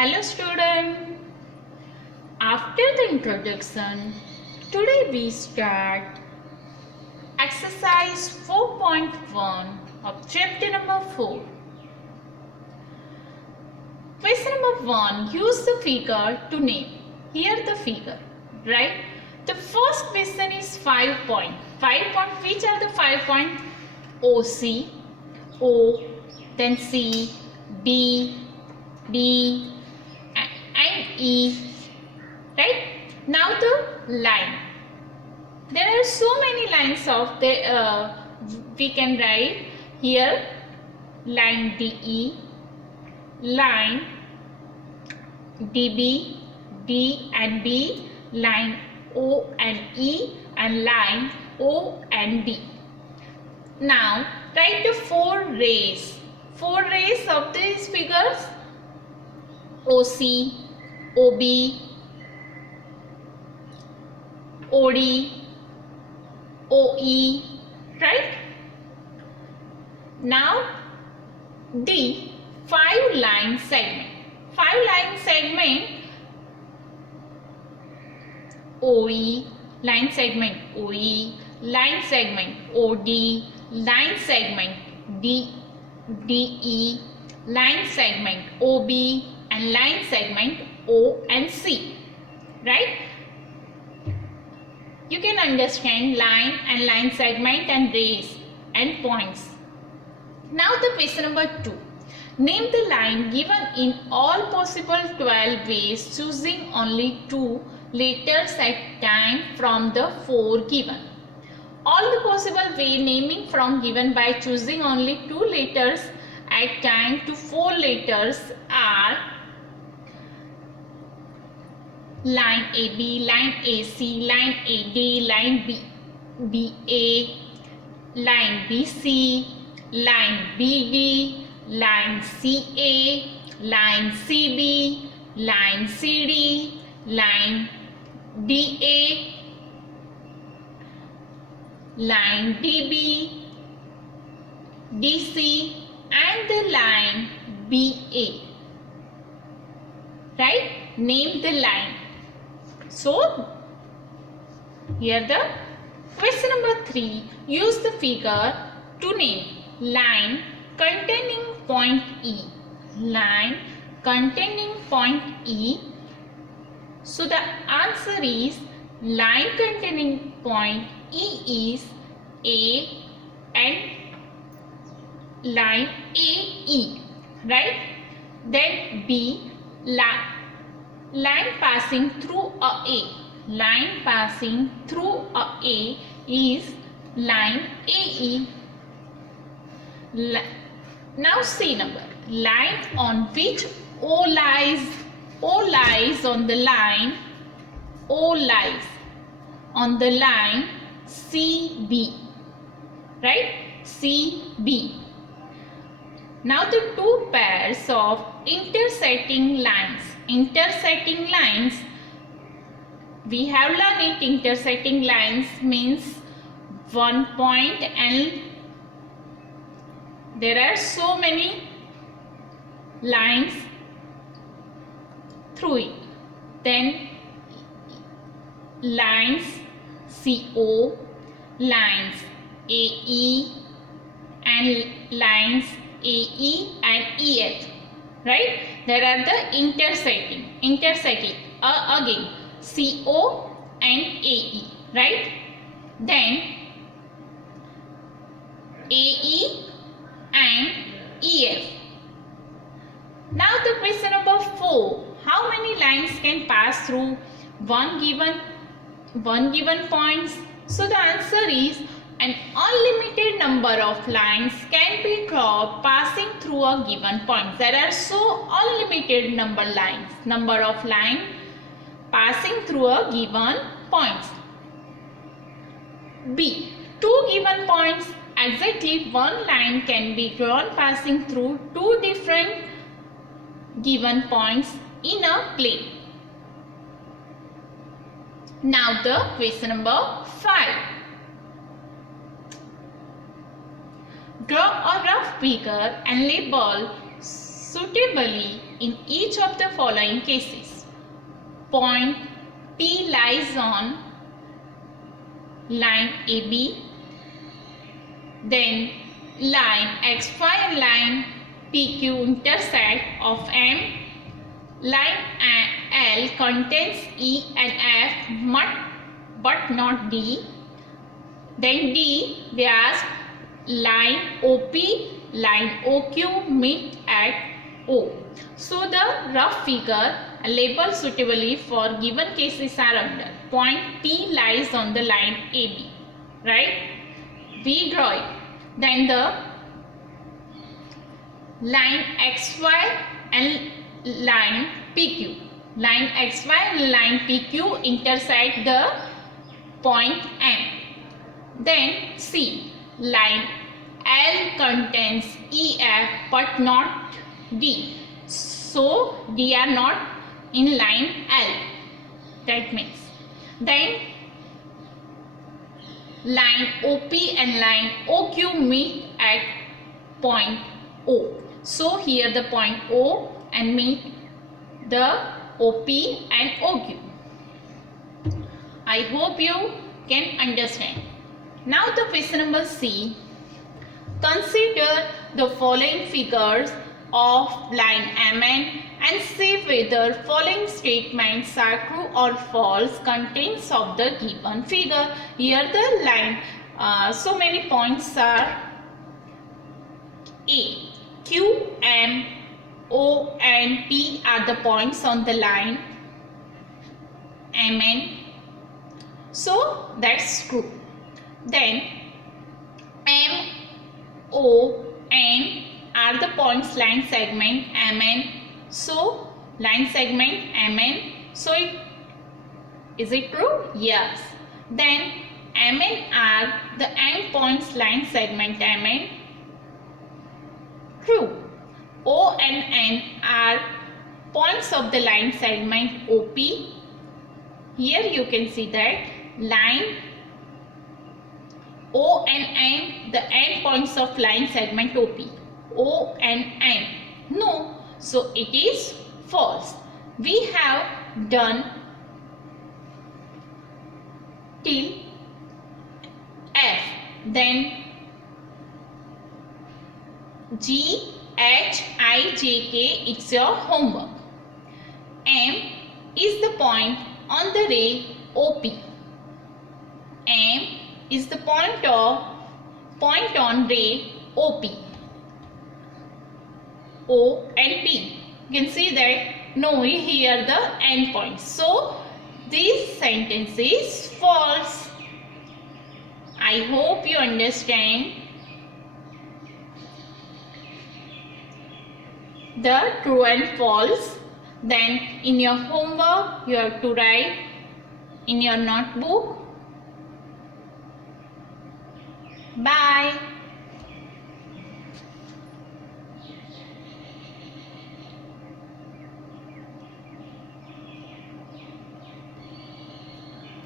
Hello student. After the introduction, today we start exercise 4.1 of chapter number 4. Question number 1. Use the figure to name. Here the figure, right? The first question is 5 point. 5 point. Which are the 5 point? OC, O, then C, B, D, and E, right? Now the line. There are so many lines of the we can write here line DE, line DB, D and B, line O and E, and line O and D. Now write the four rays. Four rays of these figures: OC, OB, OD, OE, right? Now D, 5 line segment. 5 line segment: OE, line segment OE, line segment OD, line segment DE, line segment OB, and line segment O and C, right? You can understand line and line segment and rays and points. Now the question number 2. Name the line given in all possible 12 ways, choosing only 2 letters at time from the 4 given. All the possible way naming from given by choosing only 2 letters at time to 4 letters are line AB, line AC, line AD, line BA, line BC, line BD, line CA, line CB, line CD, line DA, line DB, DC, and the line BA, right? Name the line. So here the question number 3. Use the figure to name line containing point E. Line containing point E. So the answer is line containing point E is A and line AE, right? Then B, line passing through a A. Line passing through a A is line AE. Now C number. Line on which O lies. O lies on the line. O lies on the line CB, right? CB. Now the 2 pairs of intersecting lines. Intersecting lines, we have learned it. Intersecting lines means one point and there are so many lines through it. Then lines CO, lines AE, and lines AE and EF, right? There are the intersecting again CO and AE, right? Then AE and EF. Now the question number 4. How many lines can pass through one given points? So the answer is an unlimited number of lines can be drawn passing through a given point. There are so unlimited number of lines passing through a given points. B. 2 given points. Exactly 1 line can be drawn passing through 2 different given points in a plane. Now the question number 5. Draw a rough figure and label suitably in each of the following cases. Point P lies on line AB, then line XY and line PQ intersect of M, line L contains E and F but not D, then D, they ask line OP, line OQ meet at O. So the rough figure labeled suitably for given cases are under. Point P lies on the line AB, right? We draw it. Then the line XY and line PQ. Line XY and line PQ intersect the point M. Then C, line L contains EF but not D. So D are not in line L. That means. Then line OP and line OQ meet at point O. So here the point O and meet the OP and OQ. I hope you can understand. Now the question number C. Consider the following figures of line MN and say whether following statements are true or false contents of the given figure. Here the line, so many points are A. Q, M, O and P are the points on the line MN. So that's true. Then M, O, N are the points line segment MN. So line segment MN. So is it true? Yes. Then MN are the end points line segment MN. True. O and N are points of the line segment OP. Here you can see that line O and N, the end points of line segment OP. O and N. No. So it is false. We have done till F. Then G, H, I, J, K, it's your homework. M is the point on the ray OP. M is the point on ray OP. O and P. You can see that no, here the end points. So this sentence is false. I hope you understand the true and false. Then in your homework you have to write in your notebook. Bye.